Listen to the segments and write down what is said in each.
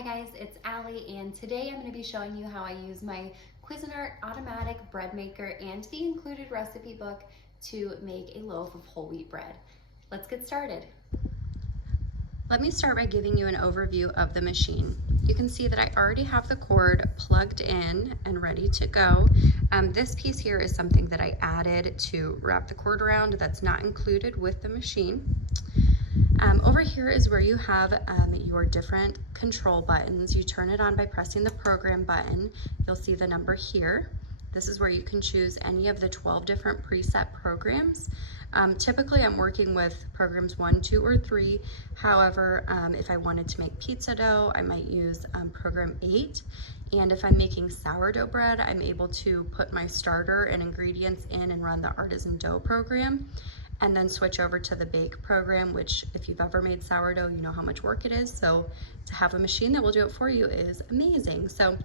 Hi guys, it's Allie, and today I'm going to be showing you how I use my Cuisinart automatic bread maker and the included recipe book to make a loaf of whole wheat bread. Let's get started. Let me start by giving you an overview of the machine. You can see that I already have the cord plugged in and ready to go. This piece here is something that I added to wrap the cord around that's not included with the machine. Over here is where you have your different control buttons. You turn it on by pressing the program button. You'll see the number here. This is where you can choose any of the 12 different preset programs. Typically I'm working with programs 1, 2, or 3. However, if I wanted to make pizza dough, I might use program 8. And if I'm making sourdough bread, I'm able to put my starter and ingredients in and run the artisan dough program, and then switch over to the bake program, which if you've ever made sourdough, you know how much work it is. So to have a machine that will do it for you is amazing. So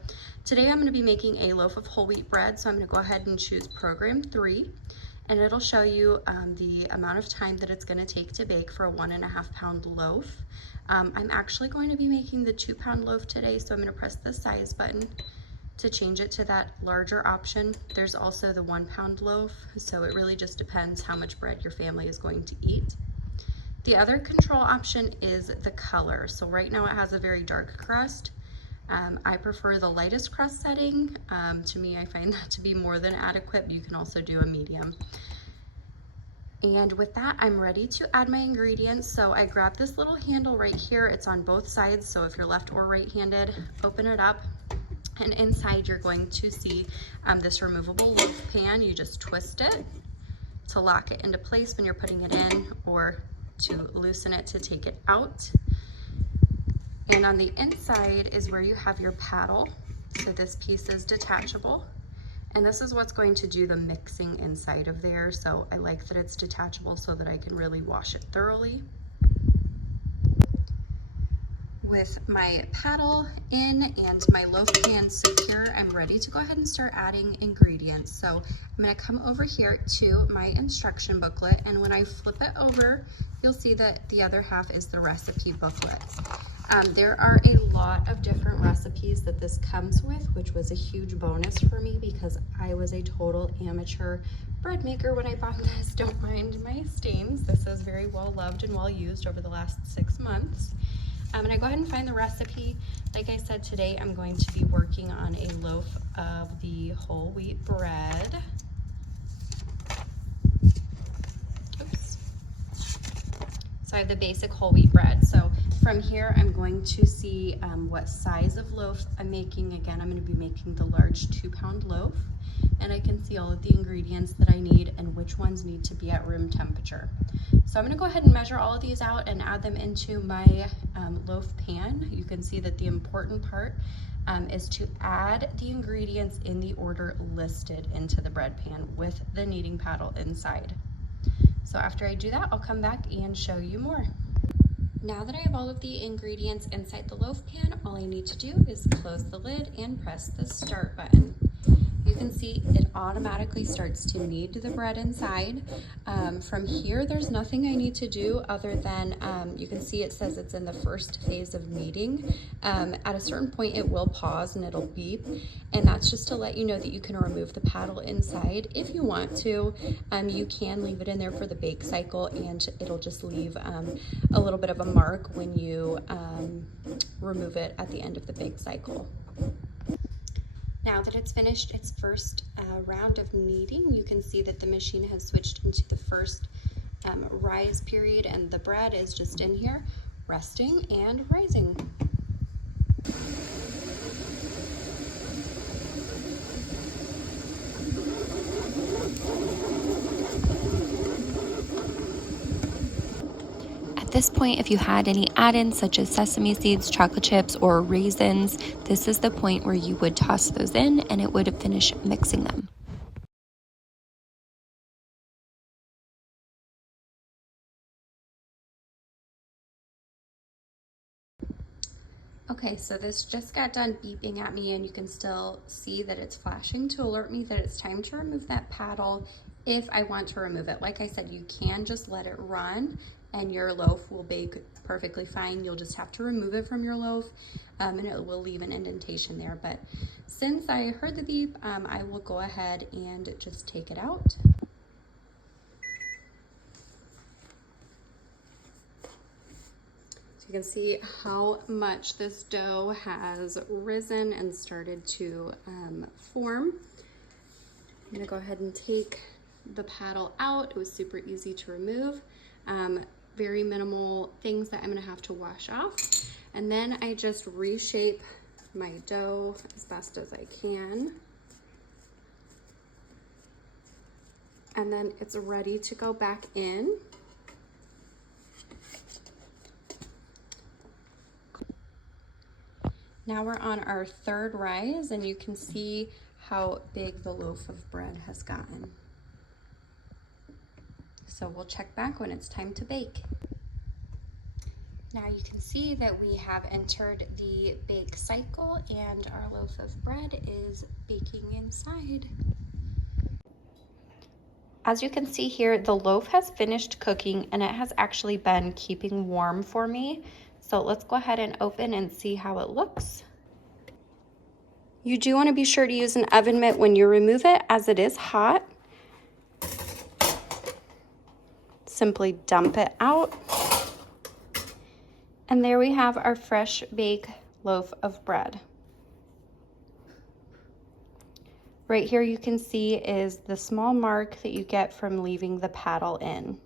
today I'm gonna be making a loaf of whole wheat bread. So I'm gonna go ahead and choose program 3, and it'll show you the amount of time that it's gonna take to bake for a 1.5 pound loaf. I'm actually going to be making the 2 pound loaf today, so I'm gonna press the size button to change it to that larger option. There's also the 1 pound loaf, so it really just depends how much bread your family is going to eat. The other control option is the color. So right now it has a very dark crust. I prefer the lightest crust setting. To me, I find that to be more than adequate, but you can also do a medium. And with that, I'm ready to add my ingredients. So I grab this little handle right here. It's on both sides, so if you're left or right-handed, open it up. And inside you're going to see this removable loaf pan. You just twist it to lock it into place when you're putting it in, or to loosen it to take it out. And on the inside is where you have your paddle. So this piece is detachable. And this is what's going to do the mixing inside of there. So I like that it's detachable so that I can really wash it thoroughly. With my paddle in and my loaf pan secure, I'm ready to go ahead and start adding ingredients. So I'm going to come over here to my instruction booklet, and when I flip it over, you'll see that the other half is the recipe booklet. There are a lot of different recipes that this comes with, which was a huge bonus for me because I was a total amateur bread maker when I bought this. Don't mind my stains. This is very well loved and well used over the last 6 months. And I go ahead and find the recipe. Like I said, today I'm going to be working on a loaf of the whole wheat bread. Oops. So I have the basic whole wheat bread. So from here, I'm going to see what size of loaf I'm making. Again, I'm going to be making the large 2 pound loaf, and I can see all of the ingredients that I need and which ones need to be at room temperature. So I'm going to go ahead and measure all of these out and add them into my loaf pan. You can see that the important part is to add the ingredients in the order listed into the bread pan with the kneading paddle inside. So after I do that, I'll come back and show you more. Now that I have all of the ingredients inside the loaf pan, all I need to do is close the lid and press the start button. You can see it automatically starts to knead the bread inside. From here, there's nothing I need to do other than, you can see it says it's in the first phase of kneading. At a certain point, it will pause and it'll beep. And that's just to let you know that you can remove the paddle inside if you want to. You can leave it in there for the bake cycle, and it'll just leave a little bit of a mark when you remove it at the end of the bake cycle. Now that it's finished its first round of kneading, you can see that the machine has switched into the first rise period, and the bread is just in here resting and rising. At this point, if you had any add-ins such as sesame seeds, chocolate chips, or raisins, this is the point where you would toss those in and it would finish mixing them. Okay, so this just got done beeping at me, and you can still see that it's flashing to alert me that it's time to remove that paddle if I want to remove it. Like I said, you can just let it run and your loaf will bake perfectly fine. You'll just have to remove it from your loaf, and it will leave an indentation there. But since I heard the beep, I will go ahead and just take it out. So you can see how much this dough has risen and started to form. I'm gonna go ahead and take the paddle out. It was super easy to remove. Very minimal things that I'm gonna have to wash off. And then I just reshape my dough as best as I can. And then it's ready to go back in. Now we're on our third rise, and you can see how big the loaf of bread has gotten. So we'll check back when it's time to bake. Now you can see that we have entered the bake cycle and our loaf of bread is baking inside. As you can see here, the loaf has finished cooking and it has actually been keeping warm for me. So let's go ahead and open and see how it looks. You do want to be sure to use an oven mitt when you remove it, as it is hot. Simply dump it out. And there we have our fresh baked loaf of bread. Right here you can see is the small mark that you get from leaving the paddle in.